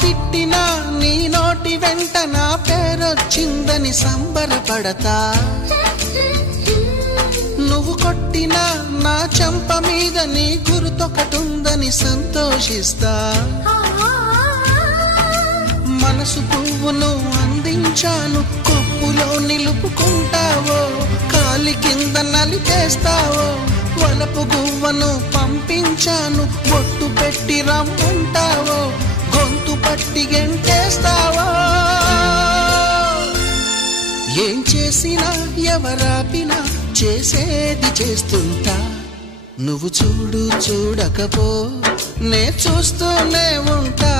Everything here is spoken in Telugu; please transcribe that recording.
తిట్టినా నీ నోటి వెంట నా పేరొచ్చిందని సంబరపడతా, నువ్వు కొట్టినా నా చెంప మీద నీ గుర్తొకటుందని సంతోషిస్తా. మనసు పువ్వును అందించాను, కొప్పులో నిలుపుకుంటావో, కాలి కింద నలిపేస్తావో. వలపు గువ్వను పంపించాను, బొట్టు పెట్టి రమ్మంటావో, గొంతు పట్టి గెంటేస్తావో. ఏం చేసినా ఎవరాపినా చేసేది చేస్తుంటా. నువ్వు చూడు చూడకపో నే చూస్తూనే ఉంటా.